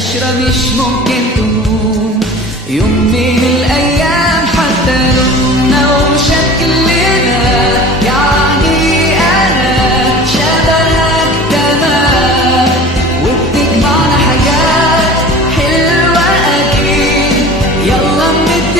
عشرة مش ممكن تهون يوم من الأيام، حتى لوننا وشكلنا يعني أنا شبهك تمام، وبتجمعنا حاجات حلوة أكيد. يلا نمد